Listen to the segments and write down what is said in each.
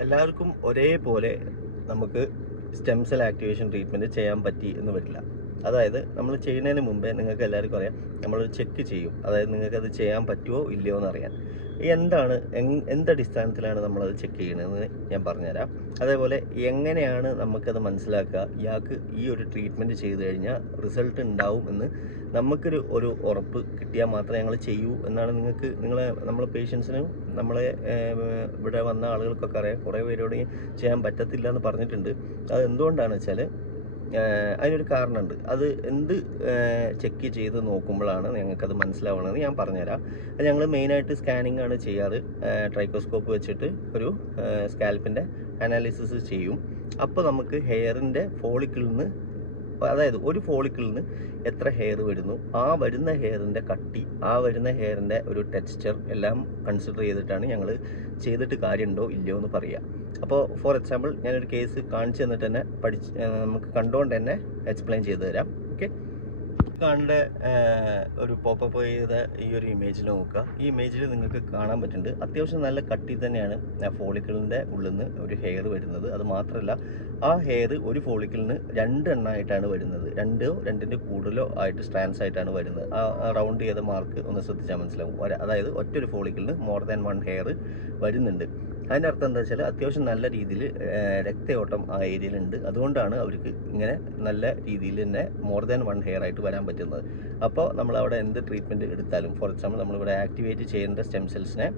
എല്ലാവർക്കും ഒരേപോലെ നമുക്ക് സ്റ്റെം സെൽ ആക്ടിവേഷൻ ട്രീറ്റ്മെന്റ് ചെയ്യാൻ പറ്റി എന്ന് വരില്ല. അതായത് നമ്മൾ ചെയ്യുന്നതിന് മുമ്പേ നിങ്ങൾക്ക് എല്ലാവർക്കും അറിയാം നമ്മളൊരു ചെക്ക് ചെയ്യും. അതായത് നിങ്ങൾക്ക് അത് ചെയ്യാൻ പറ്റുമോ ഇല്ലയോ എന്ന് അറിയാൻ എന്താണ് എങ്- എന്ത് അടിസ്ഥാനത്തിലാണ് നമ്മളത് ചെക്ക് ചെയ്യണതെന്ന് ഞാൻ പറഞ്ഞുതരാം. അതേപോലെ എങ്ങനെയാണ് നമുക്കത് മനസ്സിലാക്കുക? ഇയാൾക്ക് ഈ ഒരു ട്രീറ്റ്മെന്റ് ചെയ്ത് കഴിഞ്ഞാൽ റിസൾട്ട് ഉണ്ടാവും എന്ന് നമുക്കൊരു ഒരു ഉറപ്പ് കിട്ടിയാൽ മാത്രമേ ഞങ്ങൾ ചെയ്യൂ എന്നാണ് നിങ്ങൾക്ക് നിങ്ങളെ നമ്മളെ പേഷ്യൻസിനും നമ്മളെ ഇവിടെ വന്ന ആളുകൾക്കൊക്കെ അറിയാം. കുറേ പേരോട് ചെയ്യാൻ പറ്റത്തില്ല എന്ന് പറഞ്ഞിട്ടുണ്ട്. അത് എന്തുകൊണ്ടാണെന്ന് വെച്ചാൽ അതിനൊരു കാരണമുണ്ട്. അത് എന്ത് ചെക്ക് ചെയ്ത് നോക്കുമ്പോഴാണ് ഞങ്ങൾക്കത് മനസ്സിലാവണമെന്ന് ഞാൻ പറഞ്ഞുതരാം. അത് ഞങ്ങൾ മെയിനായിട്ട് സ്കാനിങ് ആണ് ചെയ്യാറ്. ട്രൈക്കോസ്കോപ്പ് വെച്ചിട്ട് ഒരു സ്കാൽപ്പിന്റെ അനാലിസിസ് ചെയ്യും. അപ്പോൾ നമുക്ക് ഹെയറിന്റെ ഫോളിക്കിളിൽ നിന്ന് അതായത് ഒരു ഫോളിക്കിളിന് നിന്ന് എത്ര ഹെയർ വരുന്നു ആ വരുന്ന ഹെയറിന്റെ കട്ടി ആ വരുന്ന ഹെയറിന്റെ ഒരു ടെക്സ്ചർ എല്ലാം കൺസിഡർ ചെയ്തിട്ടാണ് ഞങ്ങൾ ചെയ്തിട്ട് കാര്യമുണ്ടോ ഇല്ലയോ എന്ന് പറയുക. അപ്പോൾ ഫോർ എക്സാമ്പിൾ ഞാനൊരു കേസ് കാണിച്ചു തന്നിട്ട് തന്നെ പഠിച്ച് നമുക്ക് കണ്ടുകൊണ്ട് തന്നെ എക്സ്പ്ലെയിൻ ചെയ്തു തരാം. ഓക്കെ കാണേണ്ട ഒരു പോപ്പപ്പ് ചെയ്ത ഈ ഒരു ഇമേജിൽ നോക്കുക. ഈ ഇമേജിൽ നിങ്ങൾക്ക് കാണാൻ പറ്റുന്നുണ്ട്. അത്യാവശ്യം നല്ല കട്ടി തന്നെയാണ് ഫോളിക്കിളിന്റെ ഉള്ളിൽ നിന്ന് ഒരു ഹെയർ വരുന്നത്. അത് മാത്രമല്ല ആ ഹെയർ ഒരു ഫോളിക്കിളിന് രണ്ടെണ്ണമായിട്ടാണ് വരുന്നത്. രണ്ടോ രണ്ടിന്റെ കൂടുതലോ ആയിട്ട് സ്ട്രാൻസ് ആയിട്ടാണ് വരുന്നത്. ആ റൗണ്ട് ചെയ്ത മാർക്ക് ഒന്ന് ശ്രദ്ധിച്ചാൽ മനസ്സിലാവും. അതായത് ഒറ്റ ഒരു ഫോളിക്കിളിന് മോർ ദാൻ വൺ ഹെയർ വരുന്നുണ്ട്. അതിന്റെ അർത്ഥം എന്താ വെച്ചാൽ അത്യാവശ്യം നല്ല രീതിയിൽ രക്തയോട്ടം ആ ഏരിയയിലുണ്ട്. അതുകൊണ്ടാണ് അവർക്ക് ഇങ്ങനെ നല്ല രീതിയിൽ തന്നെ മോർ ദാൻ വൺ ഹെയർ ആയിട്ട് വരാൻ പറ്റുന്നത്. അപ്പോൾ നമ്മൾ അവിടെ എന്ത് ട്രീറ്റ്മെന്റ് എടുത്താലും ഫോർ എക്സാമ്പിൾ നമ്മളിവിടെ ആക്ടിവേറ്റ് ചെയ്യേണ്ട സ്റ്റെം സെൽസിനെ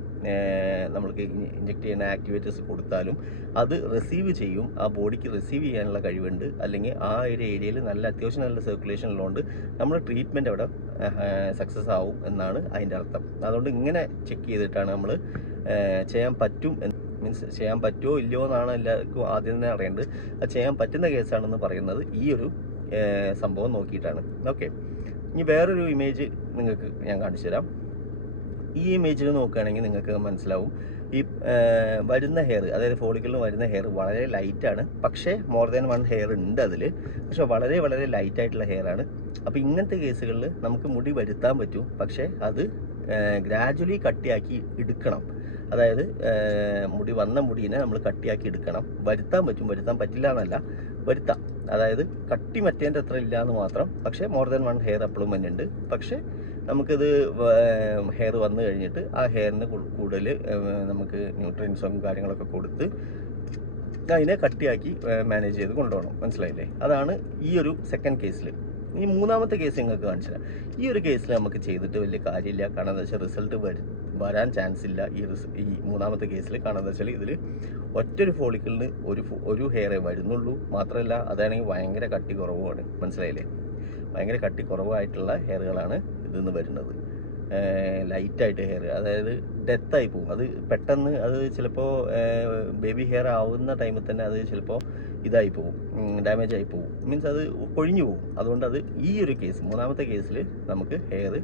നമ്മൾക്ക് ഇഞ്ചെക്ട് ചെയ്യുന്ന ആക്ടിവേറ്റേഴ്സ് കൊടുത്താലും അത് റിസീവ് ചെയ്യും. ആ ബോഡിക്ക് റിസീവ് ചെയ്യാനുള്ള കഴിവുണ്ട്. അല്ലെങ്കിൽ ആ ഒരു ഏരിയയിൽ നല്ല അത്യാവശ്യം നല്ല സർക്കുലേഷൻ ഉള്ളതുകൊണ്ട് നമ്മൾ ട്രീറ്റ്മെന്റ് അവിടെ സക്സസ് ആവും എന്നാണ് അതിന്റെ അർത്ഥം. അതുകൊണ്ട് ഇങ്ങനെ ചെക്ക് ചെയ്തിട്ടാണ് നമ്മൾ ചെയ്യാൻ പറ്റും മീൻസ് ചെയ്യാൻ പറ്റുമോ ഇല്ലയോ എന്നാണ് എല്ലാവർക്കും ആദ്യം തന്നെ അറിയേണ്ടത്. അത് ചെയ്യാൻ പറ്റുന്ന കേസാണെന്ന് പറയുന്നത് ഈ ഒരു സംഭവം നോക്കിയിട്ടാണ്. ഓക്കെ ഇനി വേറൊരു ഇമേജ് നിങ്ങൾക്ക് ഞാൻ കാണിച്ചു തരാം. ഈ ഇമേജിൽ നോക്കുകയാണെങ്കിൽ നിങ്ങൾക്ക് മനസ്സിലാവും. ഈ വരുന്ന ഹെയർ അതായത് ഫോളിക്കലിന് വരുന്ന ഹെയർ വളരെ ലൈറ്റാണ് പക്ഷേ മോർ ദാൻ വൺ ഹെയർ ഉണ്ട് അതിൽ പക്ഷേ വളരെ വളരെ ലൈറ്റായിട്ടുള്ള ഹെയർ ആണ്. അപ്പോൾ ഇങ്ങനത്തെ കേസുകളിൽ നമുക്ക് മുടി വരുത്താൻ പറ്റും. പക്ഷേ അത് ഗ്രാജുവലി കട്ടിയാക്കി എടുക്കണം. അതായത് മുടി വന്ന മുടീനെ നമ്മൾ കട്ടിയാക്കി എടുക്കണം. വരുത്താൻ പറ്റും വരുത്താൻ പറ്റില്ല എന്നല്ല വരുത്താം. അതായത് കട്ടി മറ്റേന്റെ അത്ര ഇല്ല എന്ന് മാത്രം. പക്ഷേ മോർ ദാൻ വൺ ഹെയർ അപ്പോളും തന്നെ ഉണ്ട്. പക്ഷേ നമുക്കിത് ഹെയർ വന്നു കഴിഞ്ഞിട്ട് ആ ഹെയറിന് കൂടുതൽ നമുക്ക് ന്യൂട്രിയൻസും കാര്യങ്ങളൊക്കെ കൊടുത്ത് അതിനെ കട്ടിയാക്കി മാനേജ് ചെയ്ത് കൊണ്ടുപോകണം. മനസ്സിലായില്ലേ? അതാണ് ഈ ഒരു സെക്കൻഡ് കേസിൽ ഈ മൂന്നാമത്തെ കേസ് നിങ്ങൾക്ക് കാണിച്ചുതരാം. ഈ ഒരു കേസിൽ നമുക്ക് ചെയ്തിട്ട് വലിയ കാര്യമില്ല. കാരണം എന്താ റിസൾട്ട് വരും വരാൻ ചാൻസ് ഇല്ല. ഈ ഈ മൂന്നാമത്തെ കേസിൽ കാരണം എന്താ വെച്ചാൽ ഇതിൽ ഒറ്റൊരു ഫോളിക്കിളിന് ഒരു ഒരു ഹെയറേ വരുന്നുള്ളൂ. മാത്രമല്ല അതാണെങ്കിൽ ഭയങ്കര കട്ടി കുറവുമാണ് മനസ്സിലായില്ലേ? ഭയങ്കര കട്ടി കുറവായിട്ടുള്ള ഹെയറുകളാണ് ഇതിൽ നിന്ന് വരുന്നത്. ലൈറ്റായിട്ട് ഹെയർ. അതായത് ഡെത്തായി പോകും അത് പെട്ടെന്ന് അത് ചിലപ്പോൾ ബേബി ഹെയർ ആവുന്ന ടൈമിൽ തന്നെ അത് ചിലപ്പോൾ ഇതായി പോകും ഡാമേജ് ആയി പോകും മീൻസ് അത് കൊഴിഞ്ഞു പോകും അതുകൊണ്ട് അത് ഈ ഒരു കേസ് മൂന്നാമത്തെ കേസിൽ നമുക്ക് ഹെയർ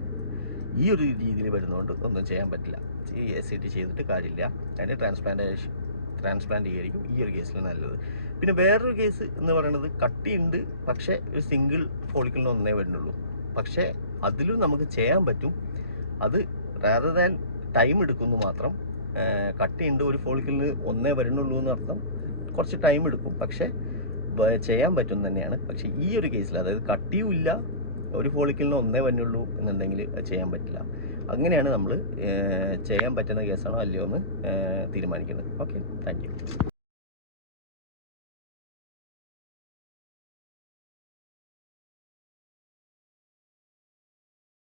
ഈ ഒരു രീതിയിൽ വരുന്നതുകൊണ്ട് ഒന്നും ചെയ്യാൻ പറ്റില്ല. ഈ എസ് സി ടി ചെയ്തിട്ട് കാര്യമില്ല. അതിന് ട്രാൻസ്പ്ലാന്റേഷൻ ട്രാൻസ്പ്ലാന്റ് ചെയ്യായിരിക്കും ഈ ഒരു കേസിൽ നല്ലത്. പിന്നെ വേറൊരു കേസ് എന്ന് പറയുന്നത് കട്ടിയുണ്ട് പക്ഷേ ഒരു സിംഗിൾ ഫോളിക്കിളിന് ഒന്നേ വരുന്നുള്ളൂ. പക്ഷേ അതിലും നമുക്ക് ചെയ്യാൻ പറ്റും. അത് റാദർ ദാൻ ടൈം എടുക്കുന്നു മാത്രം കട്ട് കട്ടിയുണ്ട് ഒരു ഫോളിക്കിളിന് ഒന്നേ വരുന്നുള്ളൂ എന്ന് അർത്ഥം കുറച്ച് ടൈം എടുക്കും. പക്ഷേ ചെയ്യാൻ പറ്റും തന്നെയാണ്. പക്ഷേ ഈ ഒരു കേസിൽ അതായത് കട്ടിയും ഇല്ല ഒരു ഫോളിക്കിളിന് ഒന്നേ വരുന്നുള്ളൂ എന്നുണ്ടെങ്കിൽ ചെയ്യാൻ പറ്റില്ല. അങ്ങനെയാണ് നമ്മൾ ചെയ്യാൻ പറ്റുന്ന കേസാണോ അല്ലയോ എന്ന് തീരുമാനിക്കുന്നത്. Okay thank